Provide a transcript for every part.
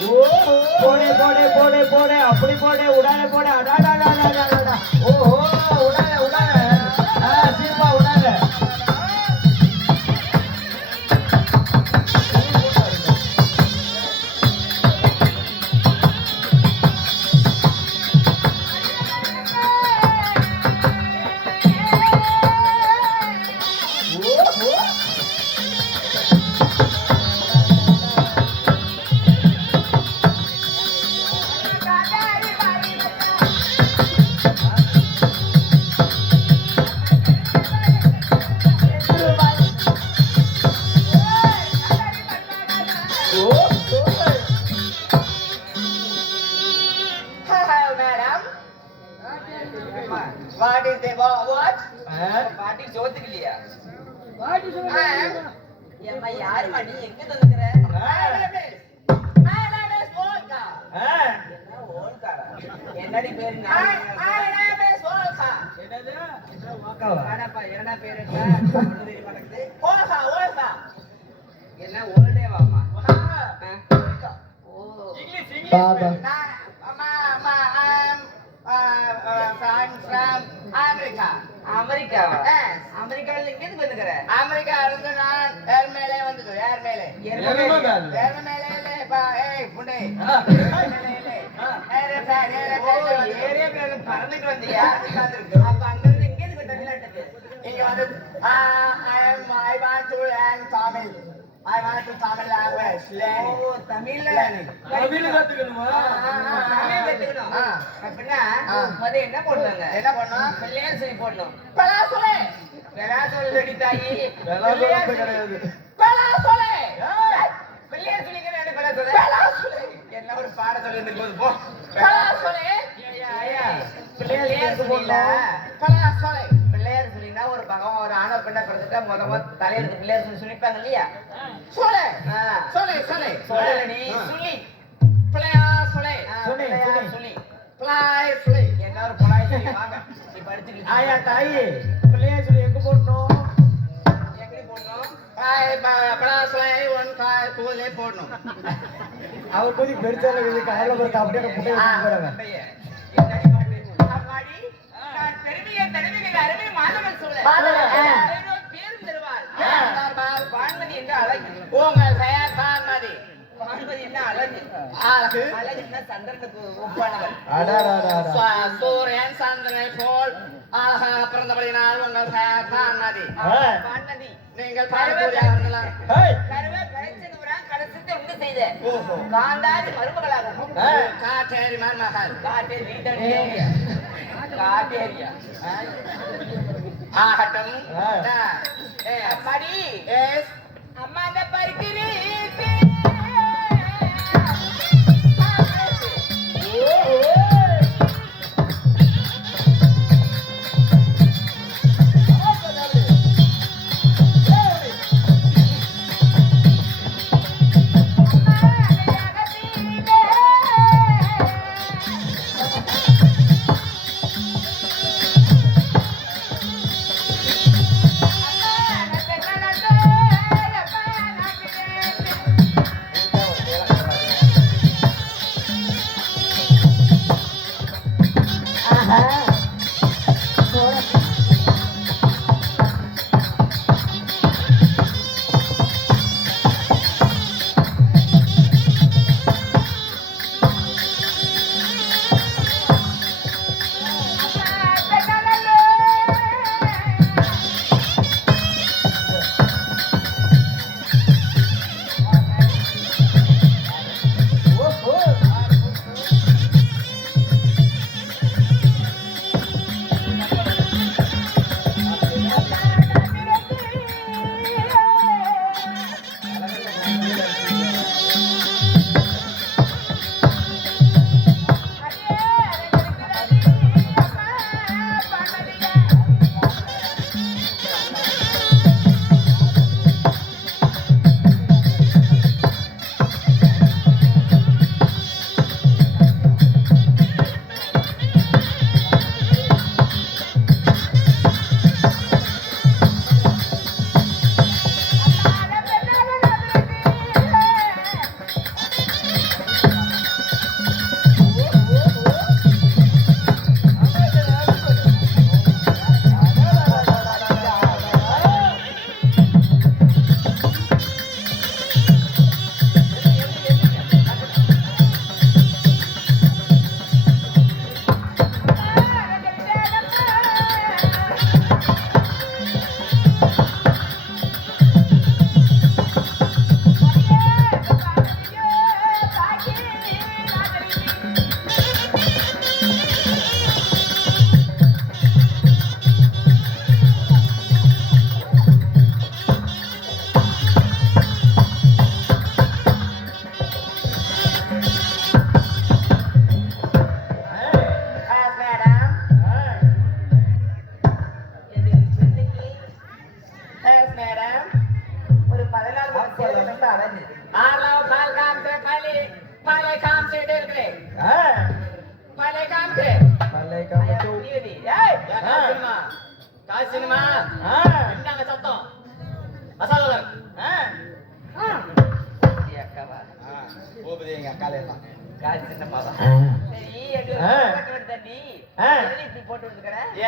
போடு போடு போடு போடு அப்படி போடு உடாத போடு அடாடா ஓஹோ உடாத உடாத சீப்பா உடாத What is the what? What is ஜோதிக்கலையா? What is ஏம்மா யாருமா நீ எங்க வந்துக்கற? ஓல்கா. என்ன ஓல்காரா? என்னடி பேரு ஓல்கா. என்னது? ஓல்காவா? ஆனாப்பா என்ன பேரு என்ன? ஒண்ணு தெரிய மாட்டேங்குது. Olga Olga. என்ன ஓல்டேவாமா? ஓ இங்கிலீஷ் பாபா. from America. அமெரிக்காவா? அமெரிக்கால எங்க இருந்து வந்துக்கற? அமெரிக்கால இருந்து நான் ஏர் மேலே வந்துட்டேன். ஏர் மேலே. ஏர் மேலே பா ஏய் புண்டே. ஏர் மேலே பறந்துட்டு வந்தியா? அப்ப அங்க இருந்து எங்க இருந்து தமிழ்நாட்டுக்கு? இங்க வந்து I want to learn Tamil. I want to Tamil language. Learn. ஓ தமிழ் கத்துக்கணுமா? தமிழ் கத்துக்கணும். அப்படினா முத என்ன போடுவாங்க? என்ன பண்ணனும்? பிள்ளையார் சொல்லி போடணும். பலாசொலே. பலாசொலே ரெடி தாயி. பலாசொலே கிடையாது. பலாசொலே. பிள்ளையார் சொல்லிக்கிற என்ன பலாசொலே? பலாசொலே. என்ன ஒரு பாட சொல்லி போது போ. பலாசொலே. ஐயா பிள்ளையார் சொல்லில. பலாசொலே. பிள்ளையார் சொல்லினா ஒரு பகவான் ஒரு ஆணோ பெண்ண பிறந்துட்டா முத தலையில பிள்ளையார் சொல்லி சொல்லிப்பாங்க இல்லையா? சொல்லே சொல்லே சொல்லே சொல்லே நீ சொல்லி பிள்ளையார் சொல்லே பிள்ளையார் சொல்லி பிள்ளையார் சொல்லி என்ன ஒரு பிள்ளையார் சொல்லி வாங்க நீ படிச்சிட்டு ஆயா தாயி பிள்ளையார் சொல்லி எங்க போடணும்? எங்க போடணும்? பிள்ளையார் சொல்லி ஒன் காய் தூளே போடணும். அவர் போய் பெருசால இது காலைல ஒரு அப்படியே புட்டை போறாங்க. என்னடி பாட்டு அம்மாடி நான் பெருமையை அருமை மாதவன் சொல்ல பேரும் தருவார். பான்மதி என்ற அழகு. உங்கள் பெயர் பான்மதி. பான்மதி என்ன அழகு? அழகு அழகுன்னா சந்திரனுக்கு ஒப்பானவர். சூரியன் சந்திரனை போல் அழகா பிறந்தபடினால் உங்கள் பெயர் பான்மதி. பான்மதி நீங்கள் பார்க்கக்கூடியவர்களா? கருவை கடைச்சதுவரா கடைசித்து உண்டு செய்த காந்தாரி மருமகளாகும். காட்டேரி மருமகள். காட்டேரி வீட்டேரியா காட்டேரியா ஆகட்டும். அம்மாடி அம்மா அந்த பறிக்கிறீ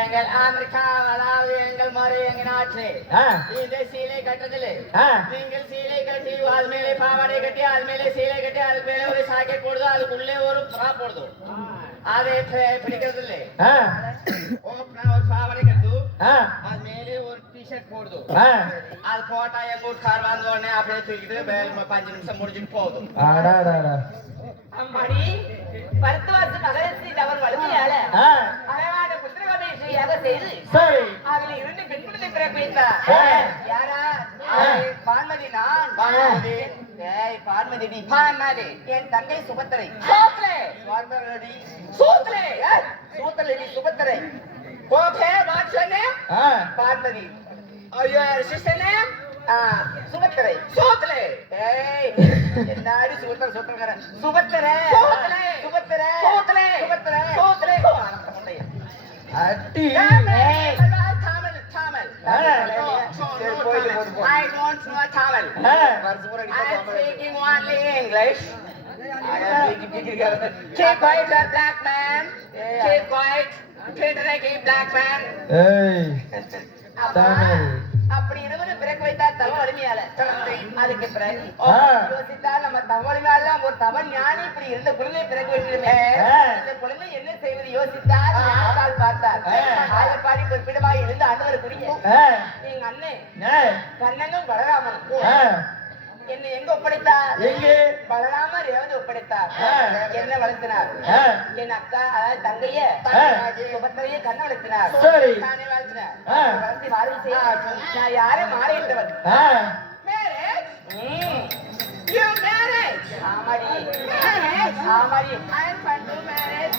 எங்கள் அமெரிக்காவதாவது எங்கள் மறு எங்கள் நாட்டு இந்த சீலை கட்டுறதில்லை. நீங்கள் சீலை கட்டி அது மேலே பாவாடை கட்டி அது மேலே சீலை கட்டி அது மேலே ஒரு சாக்கெட் போடுதோ அதுக்குள்ளே ஒரு புறா போடுதோ அதை பிடிக்கிறது இல்லை. ஒரு பாவாடை கட்டு அது மேலே ஒரு டிஷர்ட் போடுதோ அது போட்டா எங்க வீட்டுக்கார் வந்த உடனே அப்படியே தூக்கிட்டு 5 நிமிஷம் முடிஞ்சுட்டு போகுது. அம்மாடி பருத்துவாசு நகரத்தில் அவர் வலிமையால அழகான புத்திரகாமேஸ்வரியாக செய்து அதில் 2 பெண் குழந்தை பிறப்பித்தார். யாரா? பார்மதி. நான் பார்மதி என் தங்கை Subathirai. Subathirai. Okay, what's your name? Parmathi. Your sister name? Subathirai. சோத்லே. ஏய், என்னடி சுபத்திரை சுபத்திரை சுபத்திரை சோத்லே சுபத்திரை சோத்லே சுபத்திரை சோத்லே அட்டி. ஏய், Tamil. I don't know Tamil. I am speaking only English. Keep quiet, black man. Keep quiet. Keep black man. Hey, Tamil. அப்படி இருவரும் பிறக்க வைத்தார் தவ வலிமையால. அதுக்கு பிறகு யோசித்தா நம்ம தவ வலிமையால ஒரு தவ ஞானி இப்படி இருந்த குழந்தை பிறக்க வைக்கிறோமே, இந்த குழந்தை என்ன செய்வது யோசித்தார். ஞானத்தால் பார்த்தார். ஆயப்பாடி குறிப்பிடமாக இருந்து அண்ணவர் குடிய எங்க அண்ணன் கண்ணனும் பலராமனும் என்னை எங்க ஒப்படைத்தார்? எங்கே? பலராமர் ரேவதி ஒப்படைத்தார். என்ன வளர்த்தினார்? என் அக்கா அதாவது தங்கைய சுபத்திரைய கண்ண வளர்த்தினார். நானே வளர்த்தினார். வளர்த்தி வாழ்வு செய்ய நான் யாரும் மாறிட்டவன். ஆமாடி I am fun to marriage.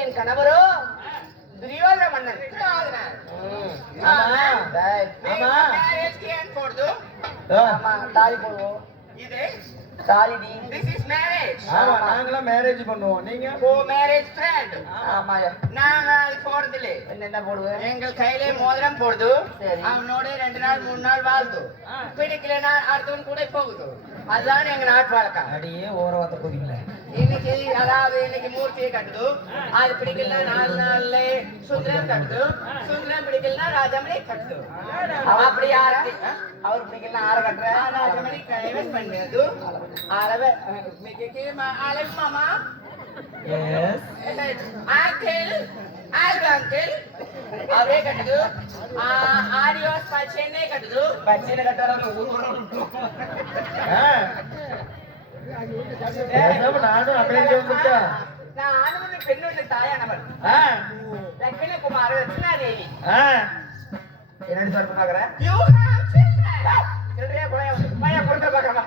என் கணவரோ துரியோதன மன்னன். தாலி போடுவோம். இது தாலிடி. This is marriage. ஆமா, நாங்கலாம் மேரேஜ் பண்ணுவோம். நீங்க மேரேஜ் ஃப்ரெண்ட். ஆமாயா. நாங்க போறதில்ல. என்ன போடுவோம்? எங்கள் கையிலே மோதிரம் போடுது. அவனோட 2 நாள் 3 நாள் வாழ்து. பிடிக்கலனா அடுத்தவன் கூட போகுது. அதுதான் எங்க நாட்டு வழக்கம். அடியே ஓரவாத போவீங்களே. இன்னைக்கு அதாவது இன்னைக்கு மூர்த்தியை கட்டுது அது பிடிக்கலனா 4 நாள்ல சுந்தரம் கட்டுது சுந்தரம் பிடிக்கலனா ராஜமணி கட்டுது அப்படி யாருக்கு அவர் பிடிக்கலனா ஆற கட்டுற ராஜமணி கைவஸ் பண்ணது அளவு மிக்கி அளவு மாமா எஸ் அங்கிள் அங்கிள் அவரே கட்டுது ஆடியோஸ் பச்சைனே கட்டுது பச்சைனே கட்டுறாங்க நானும் அப்படியே வந்துட்டேன் நான் ஆனவன் பெண்ணோட தாயானவன் லக்ஷ்மி குமார் ரத்னாதேவி என்னடி சொல்ற பாக்குற யூ ஹேவ் சில்ட்ரன் சில்ட்ரன் போய் பையன் கொடுக்க பாக்கறா